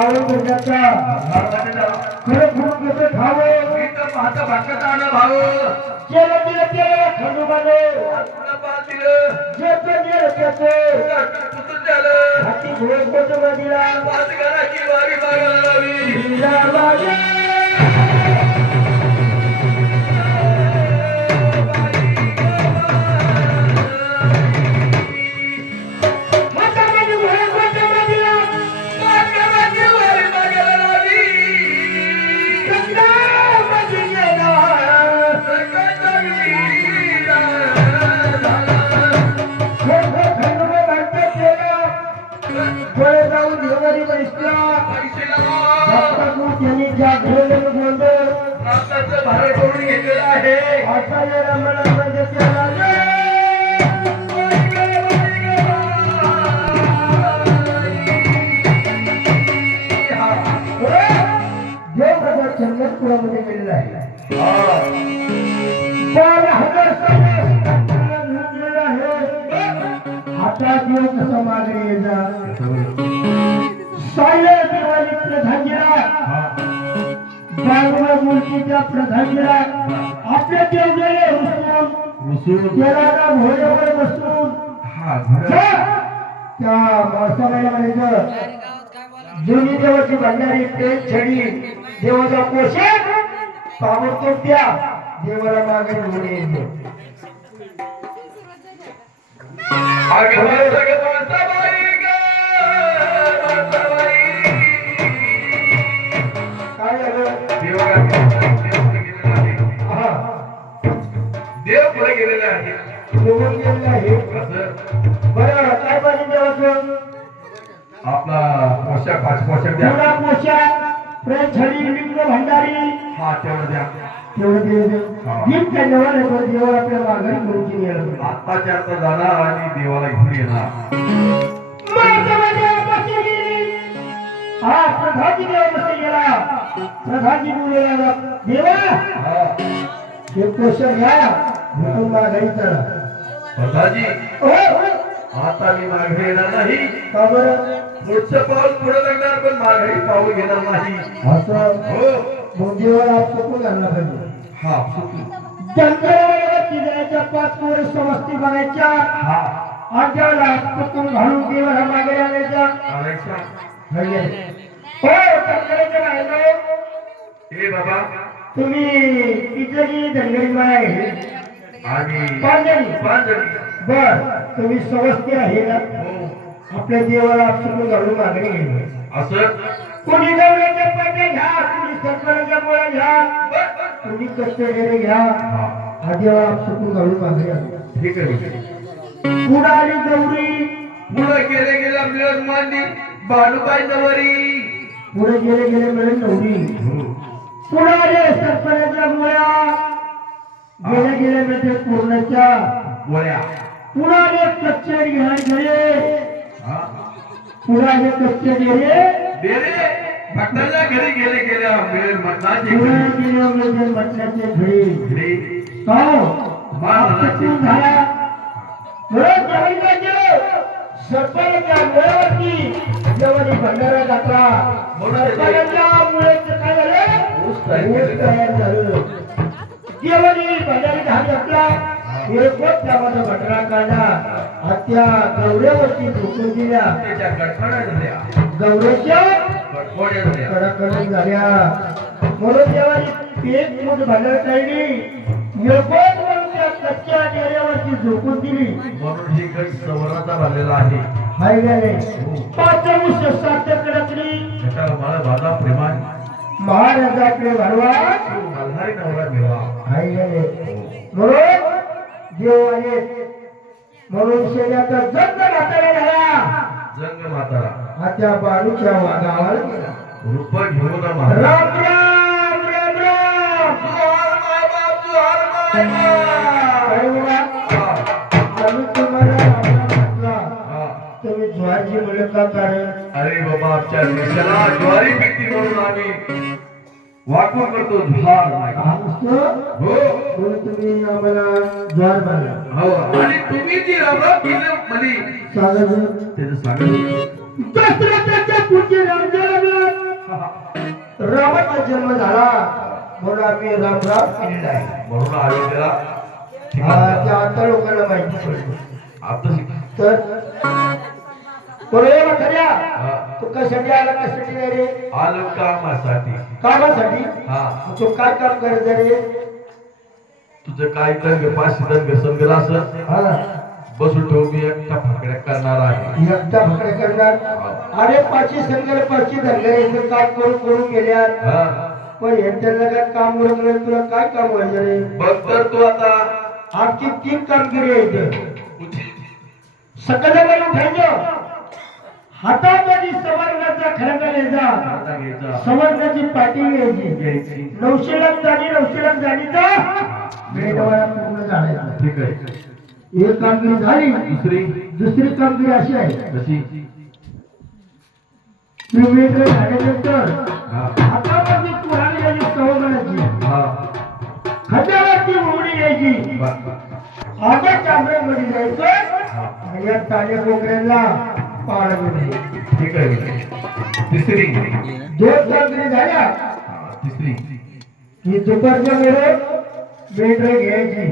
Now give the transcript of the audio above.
गावं करण्याचा खरं खूप कसं खावं मी तर पाहता भाकत आण भाव केलं दिलं केलं खंडोबाने तुला पाच दिलं ज्याचं दिलं त्याचं पुसून झालं हाती घोष कोचोबा दिला पाच घराची वारी मागायला लावली दिला मागे भाडे करून घेतलेलं आहे चंद्रपुरामध्ये गेलेला आहे आता देव कसा मागे येणार सायले देवानी प्रधानजीला बाळूमाई मूर्तीच्या प्रधानजीला आपले देव गेले हुसून त्याला घोड्यावर बसून त्या माणसाला म्हणायचं जुनी देवाची भंडारी तेल छडी देवाचा पोषक ताबडतोब द्या देवाला मागे घोडे येतो देव पुढे गेलेले आहे बरं काय पाहिजे देवाचं आपला पोशाख पाच पोशाख द्या पुरा पोशाख प्रेम छडी लिंग भंडारी हा तेवढं द्या तेवढं दीप त्या देवाला येतो देवाला आपल्या माघारी मुलगी येणार आत्ताच्या आता जाणार आणि देवाला घेऊन येणार हा प्रधानजी देवा बसले गेला प्रधानजी बोललेला देवा हे पोषण घ्या भेटून माघारी चला प्रधानजी हो आता मी माघारी येणार नाही का बरं पुढचं पाऊल पुढे लागणार पण माघारी पाऊल घेणार नाही असं हो मग देवाला आप चुकून आणला पाहिजे हा जंगलावरती जायच्या 5 वर्ष समस्ती बनायच्या हा आज्याला चुकून घालून देवाला मागे आणायच्या आलायचा हो जंगलाच्या बाहेर ए बाबा तुम्ही किती धनगरी माया आहे आणि पाच जणी बर तुम्ही समजते आहे ना हो आपल्या देवाला चुकून घालून मागे गेले असं कोणी गवळ्याच्या पाट्या घ्या कोणी सरपणाच्या गोळ्या घ्या कोणी कष्ट वगैरे घ्या हा देवाला चुकून घालून मागे आला ठीक आहे पुढे आली गौरी पुढे गेले गेले मिळत मांडी बालूबाई नवरी पुढे गेले गेले मिळत नवरी पुढे आले सरपणाच्या गोळ्या गेले गेले मिळते पूर्णच्या गोळ्या पुढे आले कच्चे घरे पुढे आले कच्चे घरे डेरे भक्ताच्या घरी गेले गेल्या मिळेल मटणाचे पुढे गेले मिळते मटणाचे घरे घरी हो झाला सरपणाच्या मुळावरती जेवणी भंडारा घातला सरपणाच्या मुळे काय झालं ऊस तयार झालं जेवणी भंडारी घात घातला एकच त्यामध्ये भंडारा काढला त्या गौऱ्यावरती झोपून दिल्या त्याच्या गटखड्या झाल्या गौऱ्याच्या गटखोड्या झाल्या कडकडक झाल्या म्हणून जेवणी एक मोठी भंडारा काढली एकच म्हणून त्या कच्च्या डेऱ्यावरती झोपून दिली म्हणून ही गट सवराचा झालेला आहे हाय गेले 5 वर्ष 7 कडकली त्याला मला बाधा प्रेमान महाराजाकडे वाढवा मल्हारी नवरा मिळवा हाय गेले म्हणून देव आहे म्हणून शेण्याचा जंग म्हातारा झाला जंग म्हातारा हा त्या बाळूच्या गावाला गेला रूप घेऊन महाराज राम राम राम राम जुहार माय बाप जुहार माय काय बोला? आम्ही तुम्हाला राम राम म्हटला बाप तुम्ही ज्वारीची मुलाखत कारण अरे बाबा आमच्या देशाला ज्वारी पिकती म्हणून आम्ही वाकून करतो जुहार माय बाप. हो म्हणून तुम्ही आम्हाला ज्वार बांधला हो आणि तुम्ही जी रामराम केलं म्हणे सांगायचं त्याचं सांगा दशरथाच्या पुढचे राज्य लागलं. रामाचा जन्म झाला म्हणून आम्ही रामराम केलेला आहे. म्हणून अयोध्येला त्या आता लोकांना माहिती पडली. आता तर बरोबर खऱ्या हा. तू कशासाठी आला कशासाठी नाही रे? आलो कामासाठी. कामासाठी. हा तू काय काम करायचं रे? तुझं काय दंग पाचशे दंग समजेल असं हा बसून ठेव मी एकटा फाकड्या करणार आहे. एकटा पकडे करणार. अरे पाचशे संघाला पाचशे धरले इथं काम करून गेल्यात. हा पण यांच्याला काय काम उरकलं तुला काय काम व्हायचं रे? बघ तर तू आता आमची 3 कामगिरी आहे इथं. सकाळी उठायचं, हातामध्ये समर्पणाचा खडका घ्यायचा, आता घ्यायचा समर्पणाची पाठी घ्यायची, घ्यायची 900 लाख जाणीचा भेटवाया पूर्ण झालायचा. ठीक आहे. एक कामगिरी झाली. दुसरी कामगिरी अशी आहे कशी की वेगळे झाल्यानंतर हा हातामध्ये कुऱ्हाडी घ्यायची, कवळाची हा खांद्यावरती उघडी घ्यायची, बा- आगा चांबड्यामध्ये जायचं आणि या ताज्या कोकऱ्यांना पाळायचं. ठीक आहे. तिसरी 2 कामगिरी झाल्या तिसरी की दुपारच्या वेळेत बेड घ्यायची.